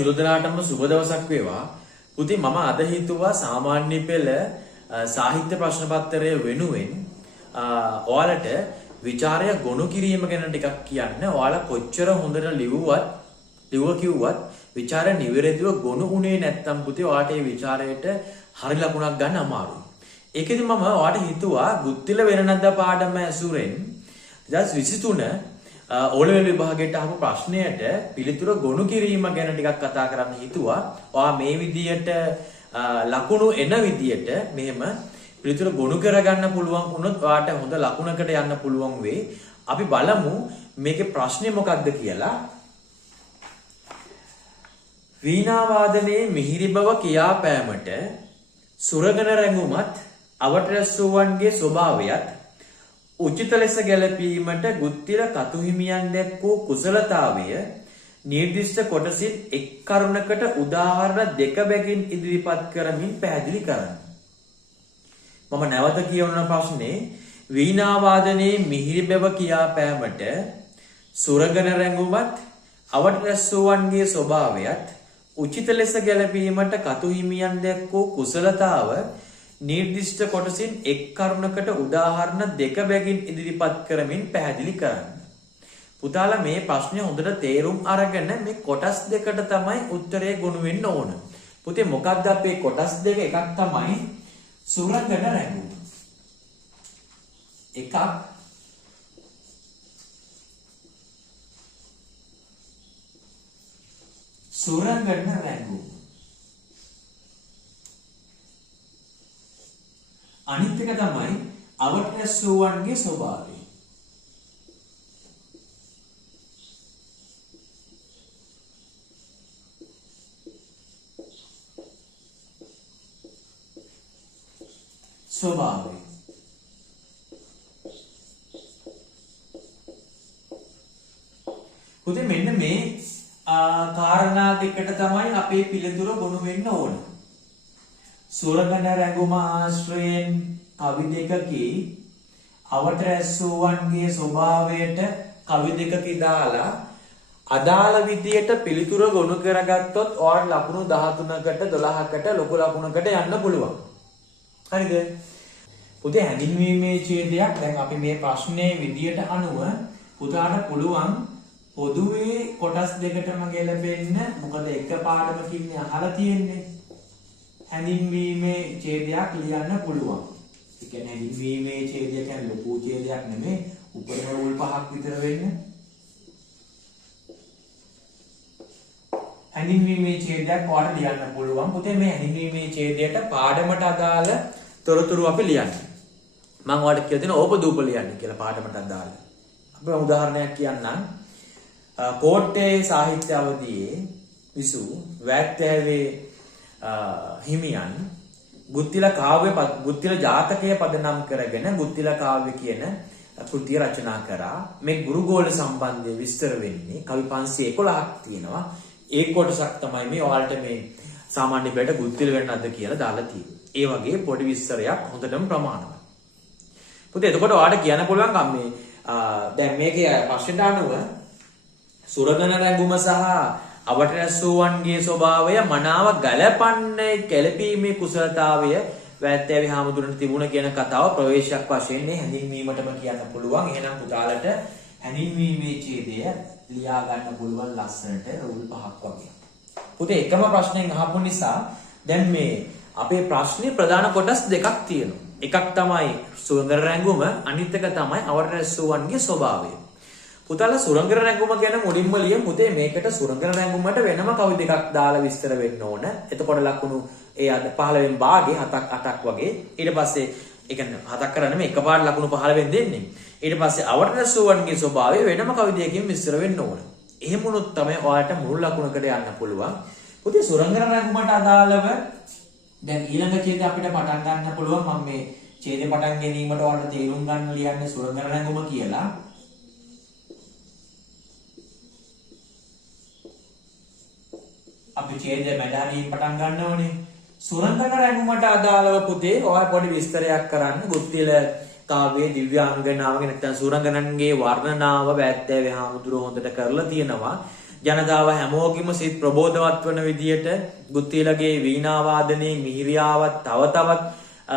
සියලු දෙනාටම සුබ දවසක් වේවා. පුතේ මම අද හිතුවා සාමාන්‍ය පෙළ සාහිත්‍ය ප්‍රශ්න පත්‍රය වෙනුවෙන් ඔයාලට විචාරය ගොනු කිරීම ගැන ටිකක් කියන්න. ඔයාලා කොච්චර හොඳට ලිව්ව කිව්වත් විචාරය නිවැරදිව ගොනු උනේ නැත්නම් පුතේ ඔයාලට මේ විචාරයට හරි ලකුණක් ගන්න අමාරුයි. ඒකෙදි මම ඔයාලට හිතුවා ගුත්තිල වෙනනද්ද පාඩම ඇසුරෙන් 2023 ඕලෙවල් විභාගයට අහපු ප්‍රශ්නයට පිළිතුර ගොනු කිරීම ගැන ටිකක් කතා කරන්න හිතුවා. ඔයා මේ විදියට ලකුණු එන විදියට මෙහෙම පිළිතුර ගොනු කරගන්න පුළුවන් වුණොත් ඔයාට හොඳ ලකුණකට යන්න පුළුවන් වෙයි. අපි බලමු මේකේ ප්‍රශ්නේ මොකක්ද කියලා. වීණා වාදනයේ මිහිරි බව කියා පෑමට සුරගන රැඟුමත් අවට්‍රස්සුවන්ගේ ස්වභාවයත් උචිත ලෙස ගැලපීමට ගුත්තිල කතුහිමියන් දැක්වූ කුසලතාවය නිර්දිෂ්ට කොටසින් එක් කරුණකට උදාහරණ දෙක බැගින් ඉදිරිපත් කරමින් පැහැදිලි කරන්න. මම නැවත කියවන ප්‍රශ්නේ වීණා වාදනයේ මිහිරි බව කියා පෑමට සුරගන රැඟුමත් අවට්‍රස්සුවන්ගේ ස්වභාවයත් උචිත ලෙස ගැලපීමට කතුහිමියන් දැක්වූ කුසලතාව නිර්දිෂ්ට කොටසින් එක් කරුණකට උදාහරණ දෙක බැගින් ඉදිරිපත් කරමින් පැහැදිලි කරන්න. පුතාලා මේ ප්‍රශ්නේ හොඳට තේරුම් අරගෙන මේ කොටස් දෙකට තමයි උත්තරේ ගොනු වෙන්න ඕන. පුතේ මොකක්ද අපේ කොටස් දෙක? එකක් තමයි සුරංගන රැඟුම. එකක් සුරංගන රැඟුම. අනිත් එක තමයි අවට්‍රස්සුවන්ගේ ස්වභාවය. පුතේ මෙන්න මේ කාරණා දෙකට තමයි අපේ පිළිතුර ගොනු වෙන්න ඕන. සුරගන රැඟුම ආශ්‍රයෙන් කවි දෙකකී අවට්‍රස්සුවන්ගේ ස්වභාවයට කවි දෙකකී දාලා අදාළ විදියට පිළිතුර ගොනු කරගත්තොත් ඔයාලට ලකුණු 13කට 12කට ලොකු ලකුණකට යන්න පුළුවන්. හරිද? පුතේ හැඳින්වීමේ ඡේදයක් දැන් අපි මේ ප්‍රශ්නේ විදියට අනුව පුතාට පුළුවන් පොදුවේ කොටස් දෙකටම ගැලපෙන්න. මොකද එක පාඩමකින් අහලා තියෙන්නේ. හැඳින්වීමේ ඡේදයක් ලියන්න පුළුවන්. ඒ කියන්නේ හැඳින්වීමේ ඡේදය කියන්නේ ලොකු ඡේදයක් නෙමෙයි. උපරිම රූල් 5ක් විතර වෙන්න. හැඳින්වීමේ ඡේදයක් ඔයාලට ලියන්න පුළුවන්. පුතේ මේ හැඳින්වීමේ ඡේදයට පාඩමට අදාළ තොරතුරු අපි ලියන්නේ. මම ඔයාලට කියලා දෙනවා ඕපදූප ලියන්න කියලා පාඩමට අදාළ. අපි උදාහරණයක් කියන්නම්. කෝට්ටේ සාහිත්‍ය අවධියේ විසු වැත්තෑවේ හිමියන් ගුත්තිල ජාතකය පදනම් කරගෙන ගුත්තිල කාව්‍ය කියන කෘතිය රචනා කරා. මේ ගුරුගෝල සම්බන්ධය විස්තර වෙන්නේ කවි 511ක් තියෙනවා. ඒ කොටසක් තමයි මේ ඔයාලට මේ සාමාන්‍ය පෙළට ගුත්තිල වෙන්නද කියලා දාලා තියෙන්නේ. ඒ වගේ පොඩි විස්තරයක් හොඳටම ප්‍රමාණවත්. පුතේ එතකොට ඔයාලට කියන්න පුළුවන් මේ දැන් මේකේ ප්‍රශ්නට අනුව සුරගන රැඟුම සහ අවට්‍රස්සුවන්ගේ ස්වභාවය මනාව ගලපන්නේ ගැලපීමේ කුසලතාවය වැත්තෑවේ හාමුදුරන් තිබුණ කියන කතාව ප්‍රවේශයක් වශයෙන් හැඳින්වීමටම කියන්න පුළුවන්. එහෙනම් පුතාලට හැඳින්වීමේ ඡේදය ලියා ගන්න පුළුවන් ලස්සනට රූල් 5ක් වගේ. පුතේ එකම ප්‍රශ්නෙන් අහපු නිසා දැන් මේ අපේ ප්‍රශ්නේ ප්‍රධාන කොටස් දෙකක් තියෙනවා. එකක් තමයි සුරංගන රැඟුම, අනිත් එක තමයි අවට්‍රස්සුවන්ගේ ස්වභාවය. පුතාලා සුරංගන රැඟුම ගැන මුලින්ම ලියමු. පුතේ මේකට සුරංගන රැඟුමට වෙනම කවි දෙකක් දාලා විස්තර වෙන්න ඕන. එතකොට ලකුණු ඒ 15න් භාගේ 7ක් 8ක් වගේ. ඊට පස්සේ ඒ කියන්නේ 7ක් කරන්නේ මේ එකපාරට ලකුණු 15න් දෙන්නේ. ඊට පස්සේ අවට්‍රස්සුවන්ගේ ස්වභාවය වෙනම කවි දෙකකින් විස්තර වෙන්න ඕන. එහෙම වුණොත් තමයි ඔයාලට මුල් ලකුණකට යන්න පුළුවන්. පුතේ සුරංගන රැඟුමට අදාළව දැන් ඊළඟ ඡේදය අපිට පටන් ගන්න පුළුවන්. මම මේ ඡේදය පටන් ගැනීමට ඔයාලට තේරුම් ගන්න ලියන්නේ සුරංගන රැඟුම කියලා. අපි ඡේදය මැදහරින් පටන් ගන්න ඕනේ. සුරංගන රැඟුමට අදාළව පුතේ ඔයා පොඩි විස්තරයක් කරන්න. ගුත්තිල කාව්‍යයේ දිව්‍යාංගනාවගේ නැත්නම් සුරංගනන්ගේ වර්ණනාව වැත්තෑවේ හාමුදුරුවෝ හොඳට කරලා තියෙනවා. ජනතාව හැමෝගෙම සිත් ප්‍රබෝධවත් වන විදියට ගුත්තිලගේ වීණා වාදනයේ මිහිරියාවත් තව තවත්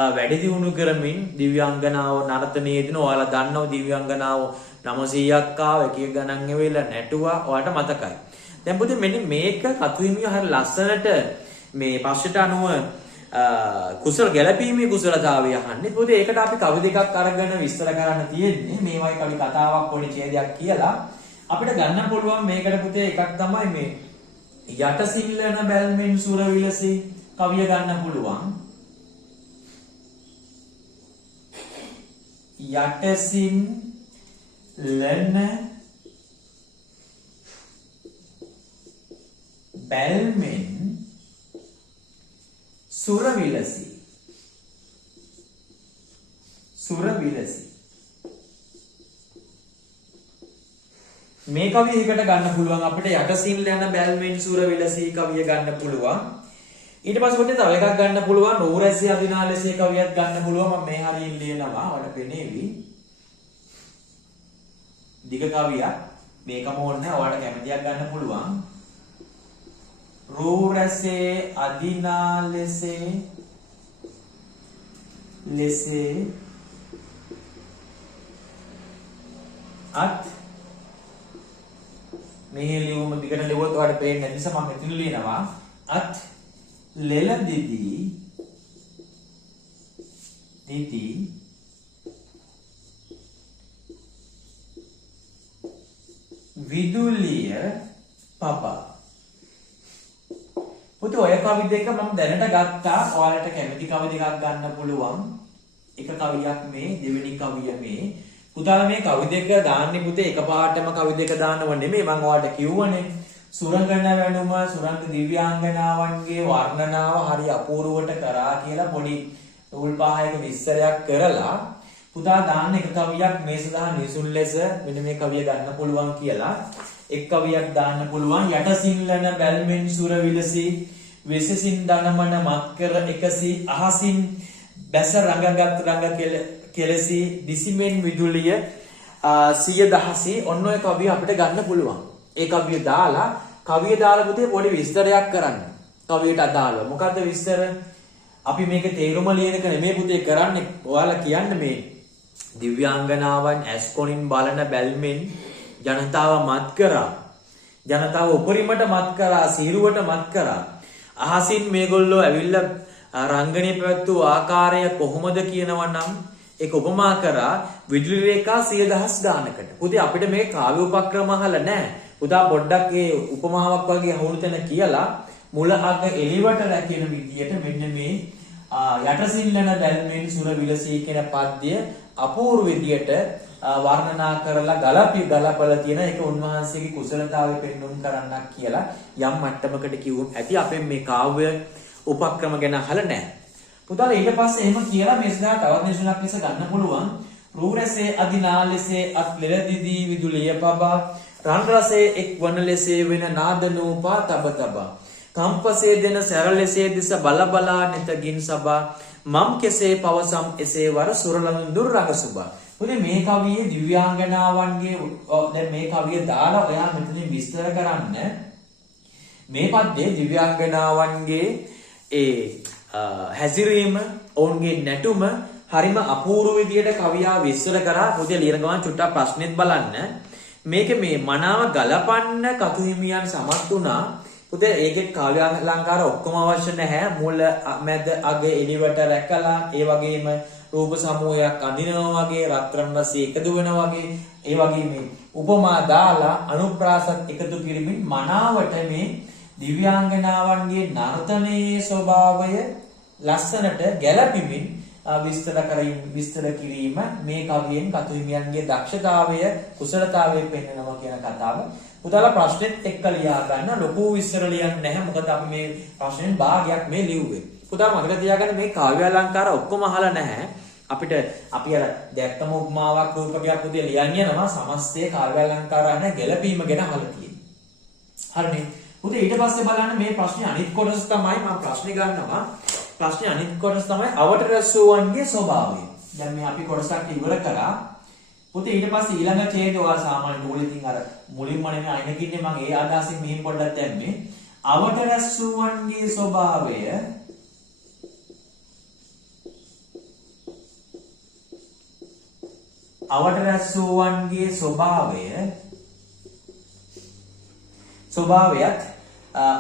වැඩි දියුණු කරමින් දිව්‍යාංගනාව නර්තනයේදී ඔයාලා දන්නව දිව්‍යාංගනාව 900ක් ආව එක ගණන් වෙලා නැටුවා ඔයාලට මතකයි. දැන් පුතේ මෙන්න මේක කතුහිමිය හරිය ලස්සනට මේ පස්සට අනුව කුසල ගැලපීමේ කුසලතාවය අහන්නේ. පුතේ ඒකට අපි කවි දෙකක් අරගෙන විස්තර කරන්න තියෙන්නේ. මේවයි කවි කතාවක් පොඩි ඡේදයක් කියලා අපිට ගන්න පුළුවන් මේකට පුතේ එකක් තමයි මේ යටසිල්ලන බැල්මෙන් සුර විලසී කවිය ගන්න පුළුවන්. යටසින් ලන බැල්මෙන් සුර විලසී මේ කවිය එකට ගන්න පුළුවන් අපිට යටසින් යන බැල්මෙන් සුර විලසී කවිය ගන්න පුළුවන්. ඊට පස්සේ පොතේ තව එකක් ගන්න පුළුවන් නූරැසි අදිනාලසේ කවියක් ගන්න පුළුවන්. මම මේ හරියින් ලියනවා ඔයාලට පෙනේවි. දිග කවියක් මේකම ඕනේ ඔයාලට කැමතියක් ගන්න පුළුවන්. රූරැසේ අදිනාලසේ අත් මේ ලියුම දිගට ලියුවොත් ඔයාලට පේන්නේ නැති නිසා මම මෙතන ලියනවා අත් ලෙලදිදී විදුලිය පපා. පුතේ ඔය කවි දෙක මම දැනට ගත්තා. ඔයාලට කැමති කවි දෙකක් ගන්න පුළුවන්. එක කවියක් මේ දෙවෙනි කවිය මේ. පුතාලා මේ කවි දෙක දාන්නේ පුතේ එකපාරටම කවි දෙක දාන්නව නෙමෙයි. මම ඔයාලට කිව්වනේ සුරංගන වැණුම සුරංග දිව්‍යාංගනාවන්ගේ වර්ණනාව හරි අපූර්වට කරා කියලා පොඩි රූල් පහයක විස්තරයක් කරලා පුතා දාන්න එක කවියක් මේ සඳහා නිසුන් ලෙස මෙන්න මේ කවිය ගන්න පුළුවන් කියලා. එක් කවියක් දාන්න පුළුවන් යටසින්ලන බැල්මෙන් සුර විලසී වෙසසින් දනමන මත්කර එකසී අහසින් බැස රඟගත් රඟ කෙලසී දිසිමෙන් විදුලිය සිය දහසී ඔන්න ඔය කවිය අපිට ගන්න පුළුවන්. ඒ කවිය දාලා පුතේ පොඩි විස්තරයක් කරන්න. කවියට අදාළව. මොකද්ද විස්තර? අපි මේක තේරුම ලියන එක නෙමෙයි පුතේ කරන්නේ. ඔයාලා කියන්නේ මේ දිව්‍යාංගනාවන් ඇස් කොණින් බලන බැල්මෙන් ජනතාව මත් කරා. ජනතාව උපරිමට මත් කරා, සීරුවට මත් කරා. අහසින් මේගොල්ලෝ ඇවිල්ලා රංගනයේ පැවැත්වූ ආකාරය කොහොමද කියනවා නම් ඒක උපමා කරා විදුලි රේඛා 100,000 ගානකට. පුතේ අපිට මේ කාව්‍ය උපක්‍රම අහලා නැහැ. පුතා පොඩ්ඩක් ඒ උපමාවක් වගේ අහුණු තැන කියලා මුල අග එළිවට රැකෙන විදියට මෙන්න මේ යටසිල්ලන බැල්මෙන් සුර විලසී කියන පද්‍ය අපූර්ව විදියට වර්ණනා කරලා ගලපලා තියෙන එක උන්වහන්සේගේ කුසලතාවය පෙන්වුම් කරන්නක් කියලා යම් මට්ටමකට කිව්වොත් ඇති අපෙන් මේ කාව්‍ය උපක්‍රම ගැන අහලා නැහැ. පුතාලා ඊට පස්සේ එහෙම කියලා මේ සදා තවත් දේශනාවක් ලෙස ගන්න පුළුවන්. රූරසේ අදිනාලසේ අත් ලෙලදිදී විදුලිය පබා රන් රසේ එක් වන ලෙසේ වෙන නාද නූපා තබ තබා කම්පසේ දෙන සැර ලෙසේ දිස බල බලා නිතගින් සබා මම් කෙසේ පවසම් එසේ වර සුරලඳුන් දුර රගසුබා. පුතේ මේ කවියේ දිව්‍යාංගනාවන්ගේ දැන් මේ කවිය දාලා ඔයා මෙතනින් විස්තර කරන්න මේ පද්දේ දිව්‍යාංගනාවන්ගේ ඒ හැසිරීම ඔවුන්ගේ නැටුම හරිම අපූර්ව විදියට කවියා විස්තර කරා. පුතේ ලියන ගමන් චුට්ටක් ප්‍රශ්නෙත් බලන්න. මේක මේ මනාව ගලපන්න කතුහිමියන් සමත් වුණා. පුතේ ඒකේ කාව්‍ය අලංකාර ඔක්කොම අවශ්‍ය නැහැ. මුල මැද අග එළිවට රැකලා ඒ වගේම රූප සමූහයක් අඳිනවා වගේ රත්රන් රසය එකතු වෙනවා වගේ ඒ වගේ මේ උපමා දාලා අනුප්‍රාසත් එකතු කිරීමෙන් මනාවට මේ දිව්‍යාංගනාවන්ගේ නර්තනයේ ස්වභාවය ලස්සනට ගැළපීමින් විස්තර කිරීම මේ කවියෙන් කතුහිමියන්ගේ දක්ෂතාවය කුසලතාවය පෙන්වනවා කියන කතාව. පුතාලා ප්‍රශ්නෙත් එක්ක ලියා ගන්න. ලොකු විස්තර ලියන්නේ නැහැ. මොකද අපි මේ ප්‍රශ්නෙන් භාගයක් මේ ලිව්වේ. පුතාලා මතක තියාගන්න මේ කාව්‍ය අලංකාර ඔක්කොම අහලා නැහැ. අපි අර දැක්කම උපමාවක් රූපකයක් පුතේ ලියන්න යනවා. සමස්තයේ කාව්‍ය අලංකාර අහන ගැළපීම ගැන අහලා තියෙන්නේ. හරිනේ. පුතේ ඊට පස්සේ බලන්න මේ ප්‍රශ්නේ අනිත් කොටස තමයි මම ප්‍රශ්නේ ගන්නවා. ප්‍රශ්නේ අනිත් කොටස තමයි අවට රැස් වූවන්ගේ ස්වභාවය. දැන් මේ අපි කොටසක් ඉවර කරා. පුතේ ඊට පස්සේ ඊළඟ ඡේදය ඔයා සාමාන්‍ය නූලේ ඉතින් අර මුලින්ම නෙමෙයි අයිනකින්නේ මම ඒ ආදාසෙන් මෙහෙම පොඩ්ඩක් දැම්මේ. අවට රැස් වූවන්ගේ ස්වභාවය අවට රැස් වූවන්ගේ ස්වභාවයත්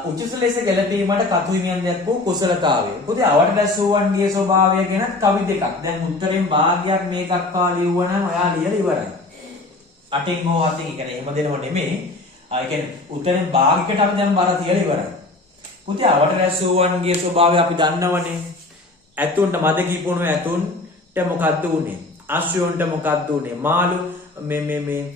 උචිත ලෙස ගැලපීමට කතුයිමියන් දැක්වූ කුසලතාවය. පුතේ අවට රැස් වූවන්ගේ ස්වභාවය ගැන කවි දෙකක්. දැන් උත්තරෙන් භාගයක් මේකක් පා ලියුවනම් ඔයා ලියලා ඉවරයි. 8න් හෝ 7න් කියන්නේ එහෙම දෙනව නෙමෙයි. ඒ කියන්නේ උත්තරෙන් භාගයකට අපි දැන් බර තියලා ඉවරයි. පුතේ අවට රැස් වූවන්ගේ ස්වභාවය අපි දන්නවනේ. ඇතුන්ට මද කිපුණු ඇතුන්ට මොකද්ද උනේ? අශ්වයන්ට මොකද්ද උනේ? මාළු මේ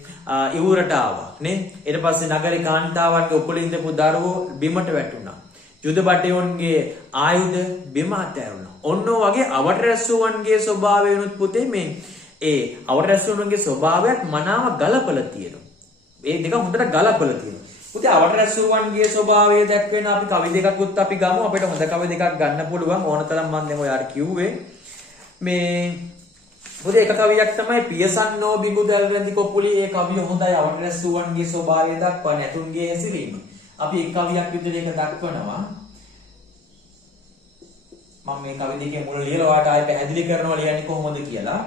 ඉවුරට ආවා නේ. ඊට පස්සේ නගරේ කාන්තාවන්ගේ උපල ඉඳපු දරුවෝ බිමට වැටුණා. යුද බටයන්ගේ ආයුධ බිම අතෑරුණා. ඔන්න වගේ අවට රැස් වූවන්ගේ ස්වභාවය වෙනුත් පුතේ මේ ඒ අවට රැස් වූවන්ගේ ස්වභාවයත් මනාව ගලපලා තියෙනවා. මේ දෙක හොඳට ගලපලා තියෙනවා. පුතේ අවට රැස් වූවන්ගේ ස්වභාවය දැක්වෙන අපි කවි දෙකකුත් අපි ගමු. අපිට හොඳ කවි දෙකක් ගන්න පුළුවන්. ඕනතරම් මම දැන් ඔයාලට කිව්වේ මේ පුතේ එක කවියක් තමයි පියසන්නෝ බිඟුදල් රැඳි කොපුලි. ඒ කවිය හොඳයි අවට රැස් වූවන්ගේ ස්වභාවය දක්වන ඇතුන්ගේ හැසිරීම. අපි එක කවියක් විදිහට ඒක දක්වනවා. මම මේ කවි දෙකේ මුල ලියලා ඔයාලට ආයෙ පැහැදිලි කරනවා ලියන්නේ කොහොමද කියලා.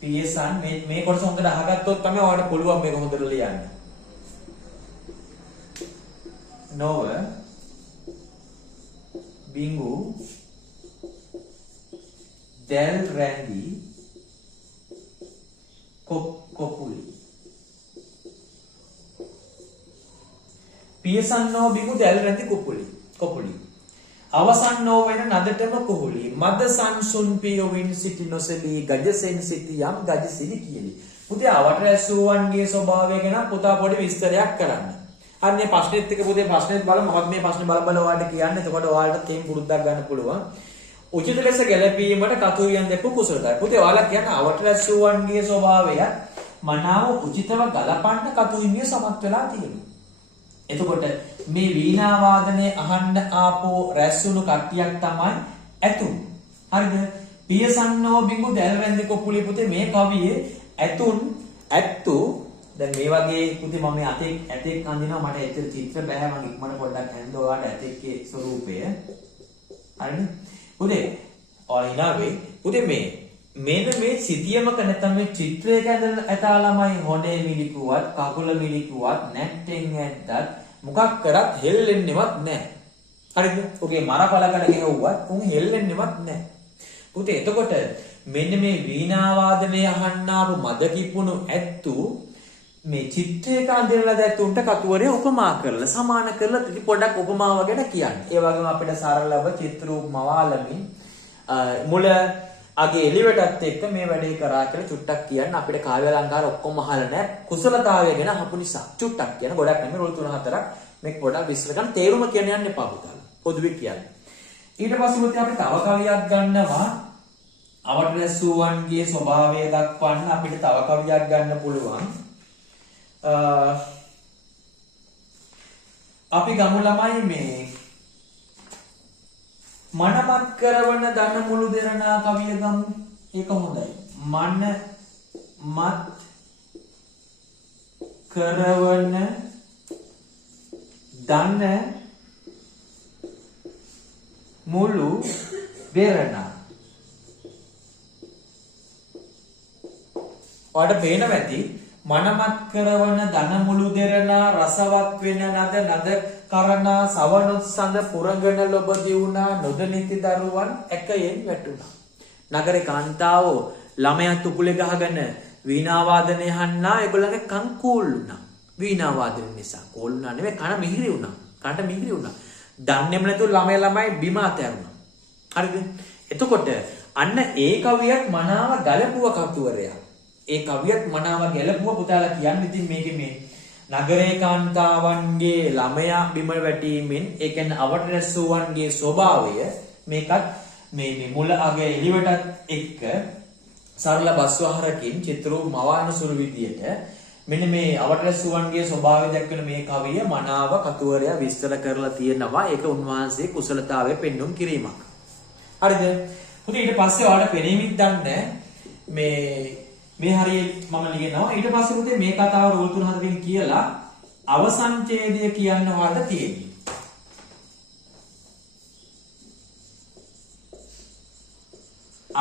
පියසන් මේ කොටස හොඳට අහගත්තොත් තමයි ඔයාලට පුළුවන් මේක හොඳට ලියන්න. නොව බිඟු දැල් රැඳි කොපුලි. පියසන්නෝ බිඟු දැල් රැඳි කොපුලි. අවසන්නෝ වෙන නදටම කොහුලි. මද සංසුන් පියොවින් සිටි නොසලී ගජසෙන් සිටි යම් ගජසිලි කියලි. පුතේ අවට රැස් වූවන්ගේ ස්වභාවය ගැන පුතා පොඩි විස්තරයක් කරන්න. අන්නේ ප්‍රශ්නෙත් එක පුතේ ප්‍රශ්නෙත් බලමු. මම මේ ප්‍රශ්නේ බල ඔයාලට කියන්න. එතකොට ඔයාලට තේම පුරුද්දක් ගන්න පුළුවන්. උචිත ලෙස ගැලපීමට කතුරියන් දැක්වූ කුසලතාවය. පුතේ ඔයාලා කියන්නේ අවට රැස් වූවන්ගේ ස්වභාවය මනාව උචිතව ගලපන්න කතුරිමිය සමත් වෙලා තියෙනවා. එතකොට මේ වීණා වාදනය අහන්න ආපෝ රැස්වුණු කට්ටියක් තමයි ඇතුන්. හරිද? පියසන්නෝ බිඟු දැල් රැඳි කොපුලි. පුතේ මේ කවියේ ඇත්තු දැන් මේ වගේ පුතේ මම මේ ඇතෙක් අඳිනවා. මට ඇත්තට චිත්‍ර බෑ. මම ඉක්මනට පොඩ්ඩක් හැන්ද ඔයාලට ඇතෙක්ගේ ස්වරූපය. හරිද? පුතේ ඔයාලා පුතේ මෙන්න මේ සිටියමක නැත්නම් මේ චිත්‍රයක ඇතා ළමයි හොඬේ මිලිකුවත් කකුල මිලිකුවත් නැට්ටෙන් ඇද්දත් මොකක් කරත් හෙල්ලෙන්නේවත් නැහැ. හරිද? ඔගේ මරපලකට ගෙවුවත් උන් හෙල්ලෙන්නේවත් නැහැ. පුතේ එතකොට මෙන්න මේ වීණා වාදනය අහන්න ආපු මද කිපුණු ඇත්තු මේ චිත්‍රයක අඳිනලා දැත්තුන්ට කතුවරේ උපමා කරලා සමාන කරලා ඉතින් පොඩක් උපමාව ගැන කියන්නේ. ඒ වගේම අපිට සරලව චිත්‍ර මවාලමින් මුල අගේ එලිවටත් එක්ක මේ වැඩේ කරා කියලා චුට්ටක් කියන්න. අපිට කාව්‍ය අලංකාර ඔක්කොම අහලා නැහැ. කුසලතාවය ගැන අහපු නිසා චුට්ටක් කියන ගොඩක් නෙමෙයි රෝල් 3-4ක් මේක පොඩක් විස්තර කරන්න තේරුම කියන්න යන්න එපා පුතාලා. පොදුවේ කියන්නේ. ඊට පස්සේ මුත් අපි තව කවියක් ගන්නවා. අවට රැස් වූවන්ගේ ස්වභාවය දක්වන්න අපිට තව කවියක් ගන්න පුළුවන්. අපි ගමු ළමයි මේ මනමත් කරවන දන මුළු දෙරණා කවිය ගමු. ඒක හොඳයි. මනමත් කරවන දන මුළු දෙරණා. ඔයාලට පේනවා ඇති මනමත් කරවන දන මුළු දෙරණා රසවත් වෙන නද කරනා සවනොත් සඳ පුරගන ලොබ දියුණා නොදනිති දරුවන් එකයෙන් වැටුණා. නගරේ කාන්තාවෝ ළමයාත් උකුලේ ගහගෙන වීණා වාදනය අහන්නා. ඒගොල්ලන්ගේ කන් කෝල් වුණා. වීණා වාදනය නිසා කෝල් වුණා නෙවෙයි කන මිහිරි වුණා. කනට මිහිරි වුණා. දන්නේම නැතුව ළමයි බිම අතෑරුණා. හරිද? එතකොට අන්න ඒ කවියත් මනාව ගලපුව කතුවරයා. ඒ කවියත් මනාව ගැලපුව පුතාලා කියන්නේ ඉතින් මේකේ මේ නගරේ කාන්තාවන්ගේ ළමයා බිම වැටීමෙන් ඒ කියන්නේ අවට රැස් වූවන්ගේ ස්වභාවය මේකත් මේ මුල අග එළිවටත් එක්ක සරල බස්වහරකින් චිත්‍රෝ මවාන සුළු විදියට මෙන්න මේ අවට රැස් වූවන්ගේ ස්වභාවය දක්වන මේ කවිය මනාව කතුවරයා විස්තර කරලා තියෙනවා. ඒක උන්වහන්සේ කුසලතාවය පෙන්වුම් කිරීමක්. හරිද? පුතේ ඊට පස්සේ ඔයාලට පෙනීමිත් දන්නේ මේ හරිය මම ලියනවා. ඊට පස්සේ පුතේ මේ කතාව රූල් 3-4කින් කියලා අවසන් ඡේදය කියන්න වලට තියෙන්නේ.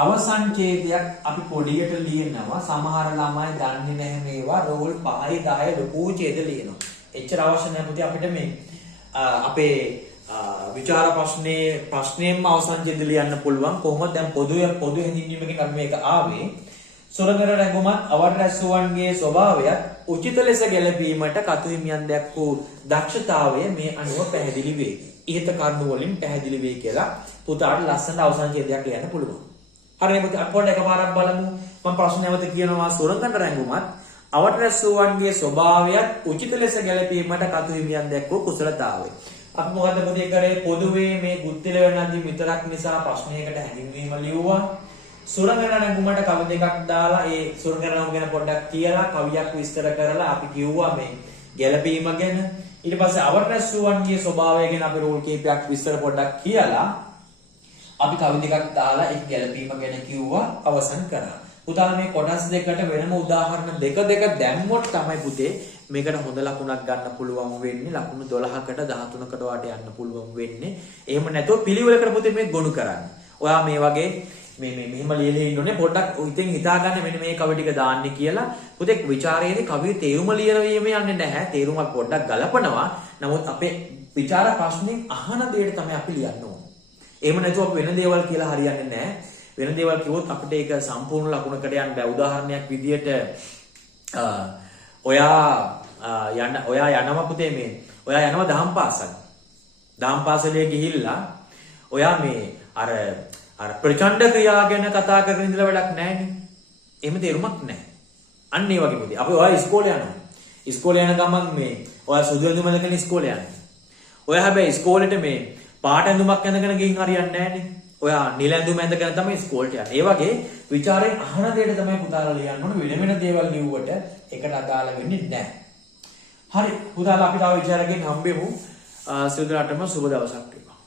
අවසන් ඡේදයක් අපි පොඩියට ලියනවා. සමහර ළමයි දන්නේ නැහැ මේවා රූල් 5 10 ලොකු ඡේද ලියනවා. එච්චර අවශ්‍ය නැහැ පුතේ අපිට මේ අපේ විචාර ප්‍රශ්නයෙන්ම අවසන් ඡේද ලියන්න පුළුවන්. කොහොමද දැන් පොදු හැඳින්වීමකින් අපි මේක ආවේ. සොරකර රැඟුමත් අවට රැස්සුවන්ගේ ස්වභාවයත් උචිත ලෙස ගැලපීමට කතුහිමියන් දැක් වූ දක්ෂතාවය මේ අනුව පැහැදිලි වේ. ඉහත කරුණු වලින් පැහැදිලි වේ කියලා පුතාට ලස්සන අවසන් ඡේදයක් ලියන්න පුළුවන්. හරියට පුතේ අපි පොඩ්ඩක් එකපාරක් බලමු. මම ප්‍රශ්න නැවත කියනවා. සොරකර රැඟුමත් අවට රැස්සුවන්ගේ ස්වභාවයත් උචිත ලෙස ගැලපීමට කතුහිමියන් දැක් වූ කුසලතාවය. අපි මොකද පුතේ කරේ පොදුවේ මේ ගුත්තිල වෙනදී විතරක් නිසා ප්‍රශ්නයකට හැඳින්වීම ලිව්වා. සුරංගන රැඟුමට කවි දෙකක් දාලා ඒ සුරංගන රැඟුම ගැන පොඩ්ඩක් කියලා කවියක් විස්තර කරලා අපි කිව්වා මේ ගැළපීම ගැන. ඊට පස්සේ අවරැස්සුවන්ගේ ස්වභාවය ගැන අපි රූල් කීපයක් විස්තර පොඩ්ඩක් කියලා අපි කවි දෙකක් දාලා ඒ ගැළපීම ගැන කිව්වා අවසන් කරා. පුතාලා මේ කොටස් දෙකට වෙනම උදාහරණ දෙක දැම්මොත් තමයි පුතේ මේකට හොඳ ලකුණක් ගන්න පුළුවන් වෙන්නේ. ලකුණු 12කට 13කට වාට යන්න පුළුවන් වෙන්නේ. එහෙම නැතුව පිළිවෙලකට පුතේ මේ ගොනු කරන්න. ඔයා මේ වගේ මෙහෙම ලියලා ඉන්නෝනේ පොඩ්ඩක් ඉතින් හිතා ගන්න මෙන්න මේ කවි ටික දාන්නේ කියලා. පුතේ විචාරයේදී කවිය තේරුම ලියන වීම යන්නේ නැහැ. තේරුමක් පොඩ්ඩක් ගලපනවා. නමුත් අපේ විචාර ප්‍රශ්නේ අහන දෙයට තමයි අපි ලියන්න ඕනේ. එහෙම නැතුව අපි වෙන දේවල් කියලා හරියන්නේ නැහැ. වෙන දේවල් කිව්වොත් අපිට ඒක සම්පූර්ණ ලකුණකට යන්න බෑ. උදාහරණයක් විදියට ඔයා යනවා පුතේ මේ ඔයා යනවා දහම් පාසල්. දහම් පාසලේ ගිහිල්ලා ඔයා මේ අර ප්‍රචණ්ඩ ක්‍රියා ගැන කතා කරගෙන ඉඳලා වැඩක් නැහැනේ. එහෙම තේරුමක් නැහැ. අන්න ඒ වගේ පුතේ. අපි ඔයා ඉස්කෝලේ යනවා. ඉස්කෝලේ යන ගමන් මේ ඔයා සුදු ඇඳුම ඇඳගෙන ඉස්කෝලේ යනවා. ඔයා හැබැයි ඉස්කෝලේට මේ පාට ඇඳුමක් ඇඳගෙන ගිහින් හරියන්නේ නැහැනේ. ඔයා නිල ඇඳුම ඇඳගෙන තමයි ඉස්කෝලේට යන්නේ. ඒ වගේ ਵਿਚාරයෙන් අහන දෙයට තමයි පුතාලා ලියන්න ඕනේ. වෙන දේවල් ලියුවට ඒකට අදාළ වෙන්නේ නැහැ. හරි. පුතාලා අපි තව ਵਿਚාරකෙන් හම්බෙමු. සියලුටම සුබ දවසක් වේවා.